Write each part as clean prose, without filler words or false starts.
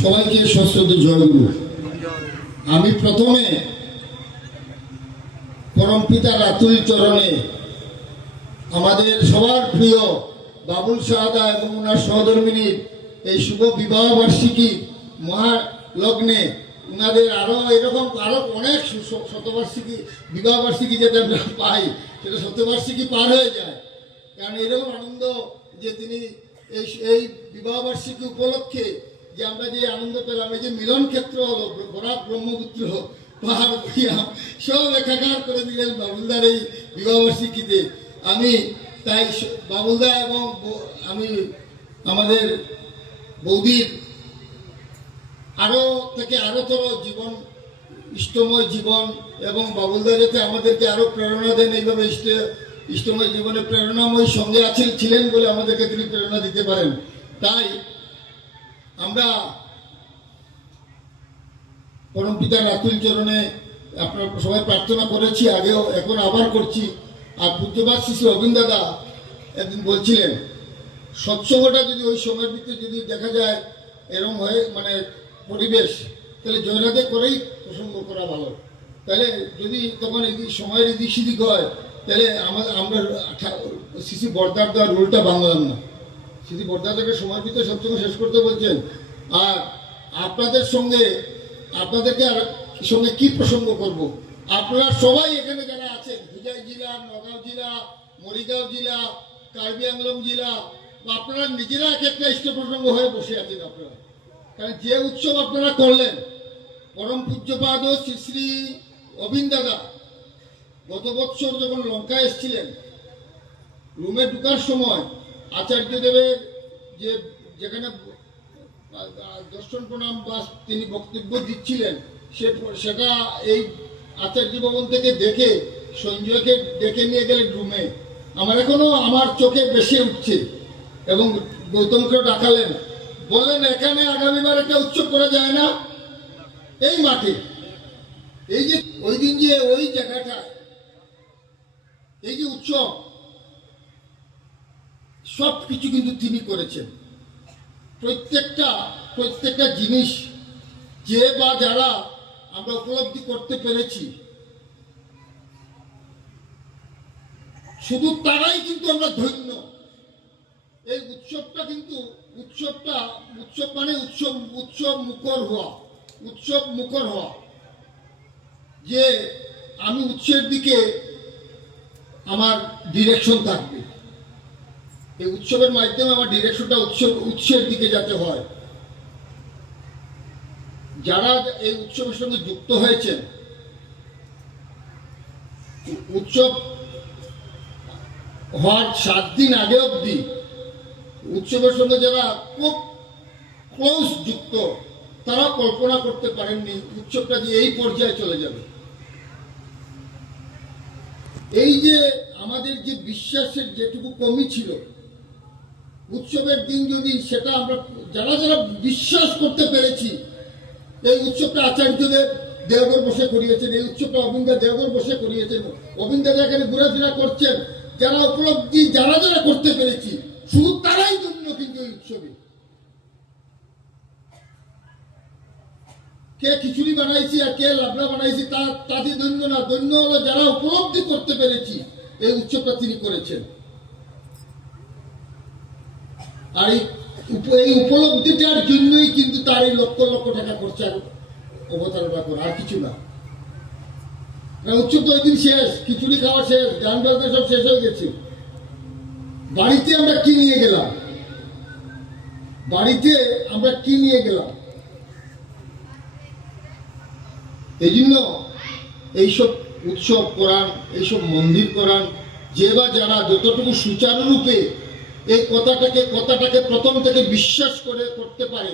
সবাইকে সশ্রদ্ধ জয়গুরু। আমি প্রথমে পরম পিতার আতুল চরণে আমাদের সবার প্রিয় বাবুল সাহাদা এবং ওনার সহধর্মিনীর এই শুভ বিবাহ বার্ষিকী মহালগ্নে ওনাদের এরকম অনেক শতবার্ষিকী বিবাহ বার্ষিকী যেটা আমরা পাই সেটা শতবার্ষিকী পার হয়ে যায়। কারণ এরকম আনন্দ যে তিনি এই বিবাহ বার্ষিকী উপলক্ষে যে আমরা যে আনন্দ পেলাম, এই যে মিলন ক্ষেত্র হলো বরাক ব্রহ্মপুত্র পাহাড় সব একাকার করে দিলেন বাবুলদার এই বিবাহ বার্ষিকীতে। আমি তাই বাবুলদা এবং আমি আমাদের বৌদির আরোতর জীবন, ইষ্টময় জীবন, এবং বাবুলদা যাতে আমাদেরকে আরো প্রেরণা দেন এইভাবে ইষ্টময় জীবনে প্রেরণাময় সঙ্গে ছিলেন বলে আমাদেরকে তিনি প্রেরণা দিতে পারেন। তাই আমরা পরম পিতার আতুল চরণে আপনারা সবাই প্রার্থনা করেছি, আগেও এখন আবার করছি। আর পূজ্যপাত শ্রী অবিন্দ দাদা একদিন বলছিলেন সৎসঙ্গটা যদি ওই সময়ের ভিতরে যদি দেখা যায় এরকম হয়ে পরিবেশ, তাহলে জয়রাধে করেই প্রসঙ্গ করা ভালো। তাহলে যদি তখন সময়ের এদিক সেদিক হয়, তাহলে আমরা শ্রী বরদার দেওয়ার রুলটা ভাঙলাম না। শ্রী বরদাদাকে সময়ের ভিতরে সৎসঙ্গ শেষ করতে বলছেন। আর আপনাদেরকে আর সঙ্গে কি প্রসঙ্গ করব, আপনারা সবাই এখানে যারা আছেন, হুজাই জেলা, নগাঁও জেলা, মরিগাঁও জেলা, কার্বি আংলং জেলা, আপনারা নিজেরা এক একটা ইষ্ট প্রসঙ্গ হয়ে বসে আছেন আপনারা। কারণ যে উৎসব আপনারা করলেন, পরম পূজ্যপাদ শ্রী শ্রী অবিন্দ দাদা গত বৎসর যখন লঙ্কায় এসেছিলেন, রুমে ঢুকার সময় আচার্যদেবের যেখানে দর্শন প্রণাম বা তিনি বক্তব্য দিচ্ছিলেন, সেটা এই আচার্য ভবন থেকে দেখে সঞ্জয়কে ডেকে নিয়ে গেলেন রুমে। আমার চোখে বেশি উঠছে, এবং গৌতমকে ডাকালেন, বললেন এখানে আগামীবার একটা উৎসব করা যায় না এই মাঠে। এই যে ওই দিন যে ওই জায়গাটা, এই যে উৎসব, সব কিছু কিন্তু তিনি করেছেন। প্রত্যেকটা জিনিস যে বা যারা আমরা উপলব্ধি করতে পেরেছি, শুধু তারাই কিন্তু আমরা ধন্য। এই উৎসবটা কিন্তু উৎসব মানে উৎসব মুখর হওয়া, যে আমি উৎসের দিকে আমার ডিরেকশন থাকবে। এই উৎসবের মাধ্যমে আমার ডিরেকশনটা উৎসের দিকে যাতে হয়। যারা এই উৎসবের সঙ্গে যুক্ত হয়েছেন, উৎসব হওয়ার 7 দিন আগে অবধি উৎসবের সঙ্গে যারা খুব ক্লোজ যুক্ত, তারা কল্পনা করতে পারেননি উৎসবটা যে এই পর্যায়ে চলে যাবে। এই যে আমাদের যে বিশ্বাসের যেটুকু কমি ছিল, উৎসবের দিন যদি সেটা আমরা যারা বিশ্বাস করতে পেরেছি, এই উৎসবটা আচার্যদেব দেওঘর বসে করিয়েছেন, এই উৎসবটা অবিন্দা দেওঘর বসে করিয়েছেন, অবিন্দারা এখানে ঘোরাফেরা করছেন। যারা উপলব্ধি যারা করতে পেরেছি, শুধু তারাই জন্য কিন্তু এই উৎসবে। কে খিচুড়ি বানাইছি আর কে লাবড়া বানাইছি তাদের ধন্য না, ধন্য হলো যারা উপলব্ধি করতে পেরেছি এই উৎসবটা তিনি করেছেন। আর এই উপলব্ধিটার জন্যই কিন্তু তার এই লক্ষ লক্ষ টাকা খরচা অবতারণা করে, আর কিছু না। উৎসব তো ওই দিন শেষ, খিচুড়ি খাওয়া শেষ, গান বাজনা সব শেষ হয়ে গেছে। বাড়িতে আমরা কি নিয়ে গেলাম? এই জন্য এইসব উৎসব করান, এইসব মন্দির করান, যে বা যারা যতটুকু সুচারুরূপে এই কথাটাকে প্রথম থেকে বিশ্বাস করতে পারে,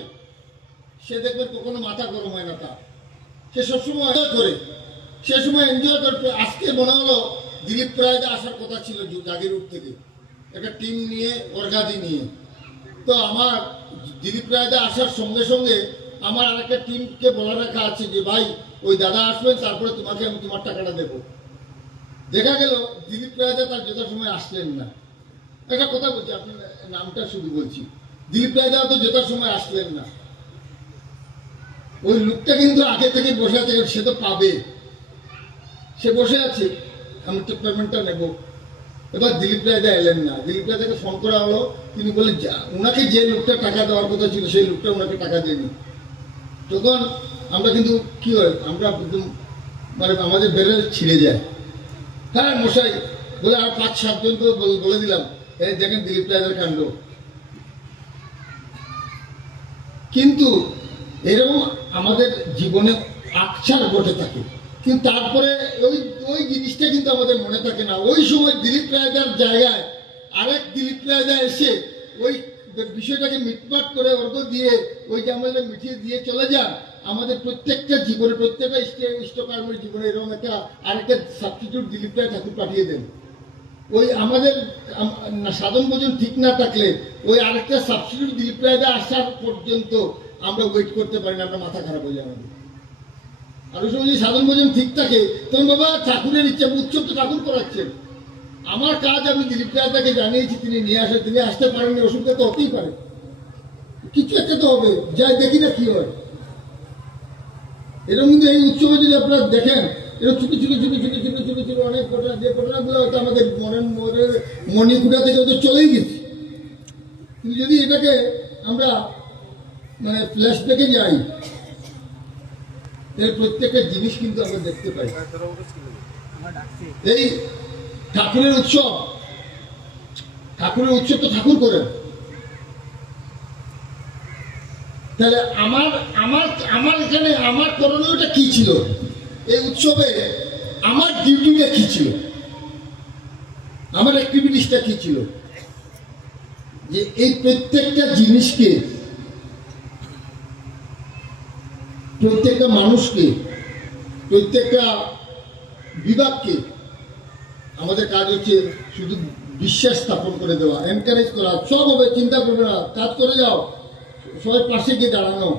সে দেখবে কখনো মাথা গরম হয় না তার। সে সবসময় এনজয় করতে। আজকে মনে হলো দিলীপ রায়দা আসার কথা ছিল জাগিরোড থেকে একটা টিম নিয়ে, অর্গাদি নিয়ে। তো আমার দিলীপ রায়দা আসার সঙ্গে সঙ্গে আমার আর একটা টিমকে বলা রাখা আছে যে ভাই ওই দাদা আসবেন, তারপরে আমি তোমার টাকাটা দেবো। দেখা গেল দিলীপ রায়দা তার যথাসময় আসলেন না। একটা কথা বলছি, আপনার নামটা শুধু বলছি, দিলীপ রায়দা তো যথাসময় আসলেন না। ওই লোকটা কিন্তু আগে থেকে বসে আছে, সে তো পাবে, সে বসে আছে, আমি তো পেমেন্টটা নেব। এবার দিলীপ রায়দা এলেন না, দিলীপ রায়দাকে ফোন করা হলো, তিনি বললেন ওনাকে যে লোকটা টাকা দেওয়ার কথা ছিল সেই লোকটা ওনাকে টাকা দেয়নি। তখন আমরা কিন্তু কি হয়, আমরা মানে আমাদের বেড়ে ছিঁড়ে যায়। হ্যাঁ মশাই বলে আর 5-7 জনকে বলে দিলাম, এই দেখেন দিলীপ রায়দার কাণ্ড। কিন্তু এরকম আমাদের জীবনে আকছার ঘটে থাকে, কিন্তু তারপরে ওই ওই জিনিসটা কিন্তু আমাদের মনে থাকে না। ওই সময় দিলীপ রায়দার জায়গায় আরেক দিলীপ রায়দা এসে ওই বিষয়টাকে মিটমাট করে অর্ঘ দিয়ে ওই জামালটা মিটিয়ে দিয়ে চলে যান। আমাদের প্রত্যেকটা জীবনে, প্রত্যেকটা ইষ্টকর্মের জীবনে এরকম একটা আরেকটা সাবস্টিটিউট দিলীপ রায় ঠাকুর পাঠিয়ে দেন। ওই আমাদের সাধন ভোজন ঠিক না থাকলে ওই আরেকটা সাবস্টিটিউট দিলীপ রায়দা আসার পর্যন্ত আমরা ওয়েট করতে পারি না, আমরা মাথা খারাপ হয়ে যায় আমাদের। আর ওই সময় যদি সাধন ভোজন ঠিক থাকে তখন বাবা ঠাকুরের ইচ্ছা, উৎসব তো ঠাকুর করাচ্ছেন। আমার কাজ আমি দিলীপ রায়দাকে জানিয়েছি, তিনি নিয়ে আসেন, তিনি আসতে পারেননি, অসুবিধা তো হতেই পারে, কিছু একটা তো হবে, যাই দেখি না কি হয়। এরকম কিন্তু এই উৎসবে যদি আপনারা দেখেন, এরকম ছোটো ছোটো ছোটো ছোটো ছোটো ছোটো ছোটো অনেক ঘটনা, যে ঘটনাগুলো হয়তো আমাদের মনের মণিকুটা থেকে হয়তো চলেই গেছে, কিন্তু যদি এটাকে আমরা মানে ফ্ল্যাশব্যাকে যাই, এর প্রত্যেকটা জিনিস কিন্তু আমরা দেখতে পাই। এই ঠাকুরের উৎসব, ঠাকুরের উৎসব তো ঠাকুর করেন। তাহলে আমার আমার আমার এখানে আমার করণীয়টা কি ছিল, এই উৎসবে আমার ডিউটিটা কি ছিল, আমার অ্যাক্টিভিটিসটা কি ছিল, যে এই প্রত্যেকটা জিনিসকে, প্রত্যেকটা মানুষকে, প্রত্যেকটা বিভাগকে আমাদের কাজ হচ্ছে শুধু বিশ্বাস স্থাপন করে দেওয়া, এনকারেজ করা, সব হবে, চিন্তা করবে না, কাজ করে যাও, সবাই পাশে গিয়ে দাঁড়ানো,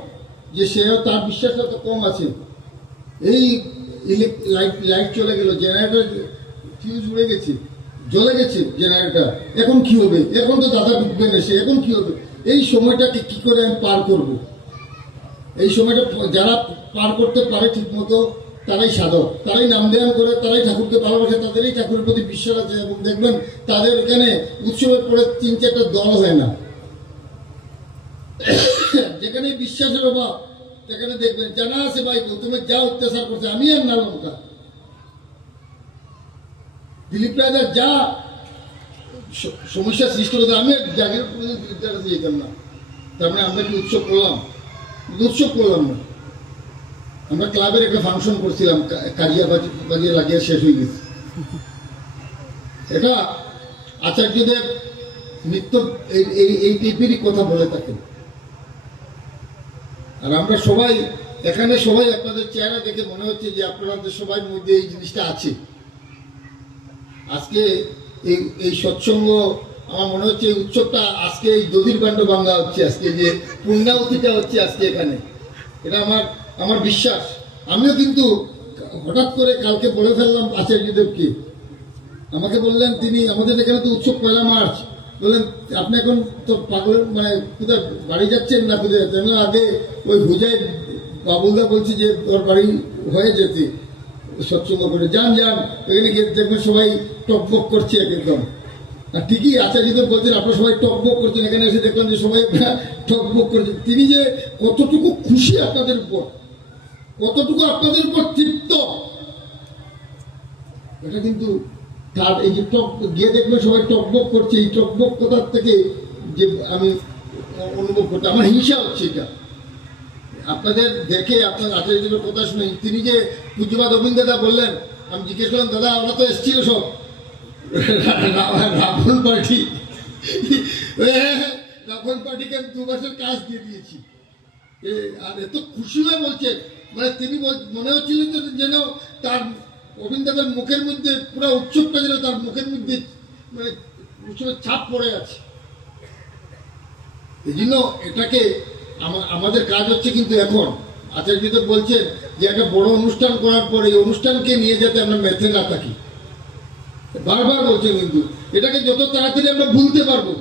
যে সেও তার বিশ্বাসটা তো কম আছে। এই লাইট চলে গেল, জেনারেটর ফিউজ উড়ে গেছে, জ্বলে গেছে জেনারেটর, এখন কি হবে, এখন তো দাদা ঢুকবেন এসে, এখন কি হবে, এই সময়টাকে কি করে আমি পার করব। এই সময়টা যারা পার করতে পারে ঠিক মতো তারাই সাধক, তারাই নাম ধ্যান করে, তারাই ঠাকুরকে ভালোবাসে, তাদেরই ঠাকুরের প্রতি বিশ্বাস আছে। এবং দেখবেন তাদের এখানে উৎসবের পরে 3-4টা দল হয় না, যেখানে বিশ্বাসের অভাব সেখানে দেখবেন জানা আছে ভাই তুমি যা অত্যাচার করছে, আমি আর না লঙ্কা দিলীপ রায়দা যা সমস্যা সৃষ্টি করতে, আমি জাগির দিলীপ রায়দা যেতাম না। তার মানে আমরা কি উৎসব করলাম? উৎসব করলাম না, আমরা ক্লাবের একটা ফাংশন করছিলাম, কাজিয়া বাজিয়ে লাগিয়ে শেষ হয়ে গেছে। এটা আচার্যদেব নিত্য এই টাইপেরই কথা বলে থাকেন। আর আমরা সবাই এখানে সবাই আপনাদের চেহারা দেখে মনে হচ্ছে যে আপনাদের সবাই মধ্যে এই জিনিসটা আছে। আজকে এই সৎসঙ্গ আমার মনে হচ্ছে এই উৎসবটা আজকে এই দধির কাণ্ড ভাঙ্গা হচ্ছে, আজকে যে পূর্ণাহুতিটা হচ্ছে আজকে এখানে, এটা আমার বিশ্বাস। আমিও কিন্তু হঠাৎ করে কালকে বলে ফেললাম আচার্যদেবকে, আমাকে বললেন তিনি, আমাদের এখানে তো উৎসব 1 মার্চ, বললেন আপনি এখন তো পাগল মানে কোথায় বাড়ি যাচ্ছেন না কোথায় যাচ্ছেন, আগে ওই হুজাই বাবুলদা বলছি যে ওর বাড়ি হয়ে যেতে সৎসঙ্গ করে যান, এখানে গিয়ে দেখবেন সবাই টকবক করছে একদম। আর ঠিকই আচার্যদেব বলছেন আপনারা সবাই টকবক করছেন, এখানে এসে দেখলাম যে সবাই টকবক করছেন। তিনি যে কতটুকু খুশি আপনাদের উপর, কতটুকু আপনাদের উপর তৃপ্ত, এটা কিন্তু তার এই যে টক গিয়ে দেখবেন সবাই টকবক করছে, এই টকবক কোথার থেকে যে আমি অনুভব করতে আমার হিংসা হচ্ছে। এটা আপনাদের দেখে আপনার আচার্যদেবের কথা শুনে তিনি যে পূজ্যপাদ অবিন্দা বললেন, আমি জিজ্ঞেস করলাম দাদা ওরা তো এসেছিল সব রাফল পার্টি, রাফল পার্টিকে আমি 2 মাসের কাজ দিয়ে দিয়েছি। আর এত খুশি হয়ে বলছে, মানে তিনি মনে হচ্ছিল যেন তার অবিন্দাদের মুখের মধ্যে পুরো উৎসবটা যেন তার মুখের মধ্যে মানে উৎসবের ছাপ পড়ে আছে। এই জন্য এটাকে আমাদের কাজ হচ্ছে কিন্তু এখন আচার্যদেব বলছেন যে একটা বড় অনুষ্ঠান করার পরে এই অনুষ্ঠানকে নিয়ে যেতে আমরা মেতে না থাকি, বারবার বলছেন, কিন্তু এটাকে যত তাড়াতাড়ি আমরা ভুলতে পারবো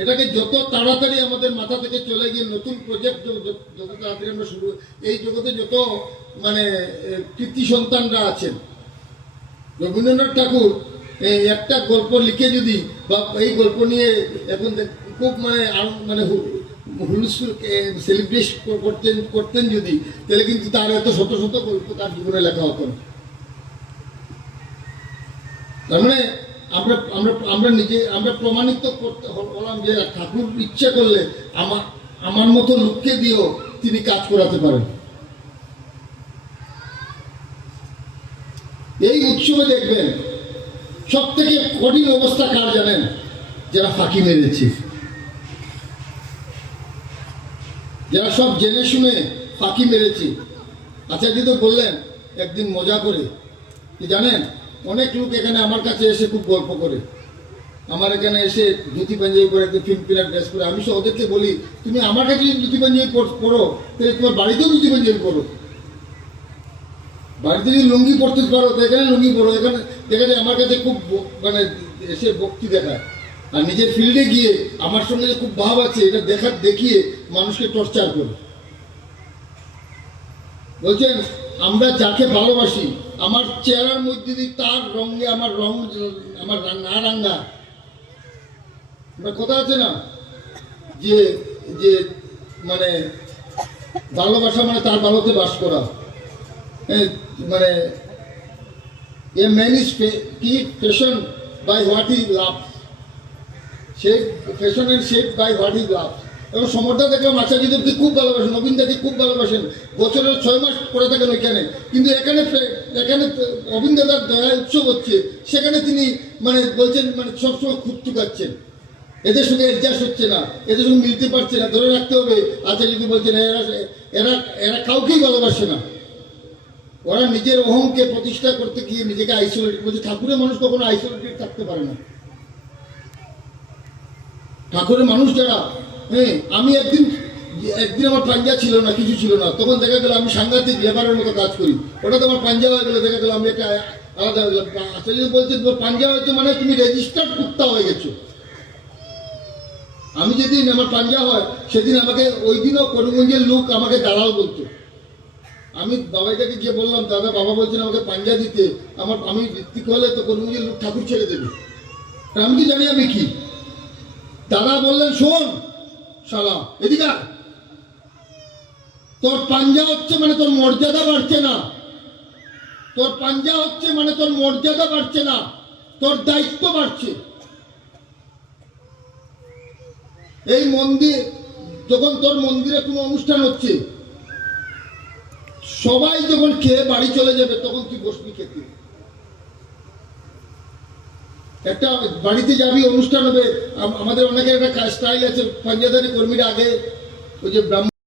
এটাকে যত তাড়াতাড়ি আমাদের মাথা থেকে চলে গিয়ে নতুন প্রজেক্ট যত তাড়াতাড়ি আমরা শুরু, এই জগতে যত মানে কৃতি সন্তানরা আছেন, রবীন্দ্রনাথ ঠাকুর একটা গল্প লিখে যদি বা এই গল্প নিয়ে এখন খুব মানে হুলস্থুল সেলিব্রেট করতেন যদি, তাহলে কিন্তু তার এত শত শত গল্প তার জীবনে লেখা হতো না। তার মানে আমরা আমরা আমরা নিজে আমরা প্রমাণিত করতে হলাম যে ঠাকুর ইচ্ছা করলে আমার মতো লোককে দিয়েও তিনি কাজ করাতে পারেন। এই উৎসবে দেখবেন সব থেকে কঠিন অবস্থা কার জানেন? যারা ফাঁকি মেরেছে, যারা সব জেনে শুনে ফাঁকি মেরেছে। আচার্য তো বললেন একদিন মজা করে কি জানেন, অনেক লোক এখানে আমার কাছে এসে খুব গল্প করে, আমার এখানে এসে ধুতি পাঞ্জাবি পরে একদম ফিনফিনা ড্রেস পরে। আমি সব ওদেরকে বলি, তুমি আমার কাছে যদি ধুতি পাঞ্জাবি পরো তাহলে তোমার বাড়িতেও ধুতি পাঞ্জাবি পরো। বাড়িতে যদি লুঙ্গি পরতে পারো তো এখানে লুঙ্গি পরো। এখানে দেখা যায় আমার কাছে খুব মানে এসে ভক্তি দেখায়, আর নিজের ফিল্ডে গিয়ে আমার সঙ্গে যে খুব ভাব আছে এটা দেখিয়ে মানুষকে টর্চার করে। বলছেন আমরা যাকে ভালোবাসি, আমার চেহারার মধ্যে যদি তার রঙে আমার রং আমার না রাঙ্গা, কথা আছে না যে যে মানে ভালোবাসা মানে তার ভালোতে বাস করা। মানে এ ম্যান ইজ কি fashion by what he love, সে fashion and shape by what he love. এবং সমর্থা দেখলাম আচার্যদেবকে খুব ভালোবাসেন, নবীনদাকে খুব ভালোবাসেন, বছরের 6 মাস করে থাকেন ওইখানে। কিন্তু এখানে নবীন দাদার দয়া উৎসব হচ্ছে, সেখানে তিনি মানে বলছেন মানে সবসময় খুব চুকাচ্ছেন, এদের সঙ্গে অ্যাডজাস্ট হচ্ছে না, এদের সঙ্গে মিলতে পারছে না, ধরে রাখতে হবে। আচার্যদেব বলছেন এরা এরা কাউকেই ভালোবাসে না, ওরা নিজের অহংকে প্রতিষ্ঠা করতে গিয়ে নিজেকে আইসোলেট বলছে। ঠাকুরের মানুষ কখনো আইসোলেটেড থাকতে পারে না। ঠাকুরের মানুষ যারা, আমি একদিন আমার পাঞ্জা ছিল না, কিছু ছিল না, তখন দেখা গেল আমি সাংঘাতিক লেবারের মতো কাজ করি, ওটা তো আমার পাঞ্জা হয়ে গেলো, দেখা গেল আমি একটা আলাদা হয়ে গেলাম। আচার্য বলছে তোমার পাঞ্জা হয়েছে মানে তুমি রেজিস্টার্ড কুত্তা হয়ে গেছো। আমি যেদিন আমার পাঞ্জা হয় সেদিন আমাকে ওই দিনও করিমগঞ্জের লোক আমাকে দালাল বলতো। আমি বাবাইটাকে গিয়ে বললাম, দাদা বাবা বলছেন আমাকে পাঞ্জা দিতে, আমি ঋত্বিক হলে তো করিমগঞ্জের লোক ঠাকুর ছেড়ে দেবে। আমি কি জানি আমি কি। দাদা বললেন শোন শালা এদিকে, তোর পাঞ্জা হচ্ছে মানে তোর মর্যাদা বাড়ছে না, তোর পাঞ্জা হচ্ছে মানে তোর মর্যাদা বাড়ছে না, তোর দায়িত্ব বাড়ছে। এই মন্দির যখন তোর মন্দিরে কোনো অনুষ্ঠান হচ্ছে, সবাই যখন খেয়ে বাড়ি চলে যাবে তখন তুই বসবি খেতে। একটা বাড়িতে যাবি, অনুষ্ঠান হবে, আমাদের অনেকের একটা স্টাইল আছে, পাঞ্জাদারি কর্মীরা আগে ওই যে ব্রাহ্মণ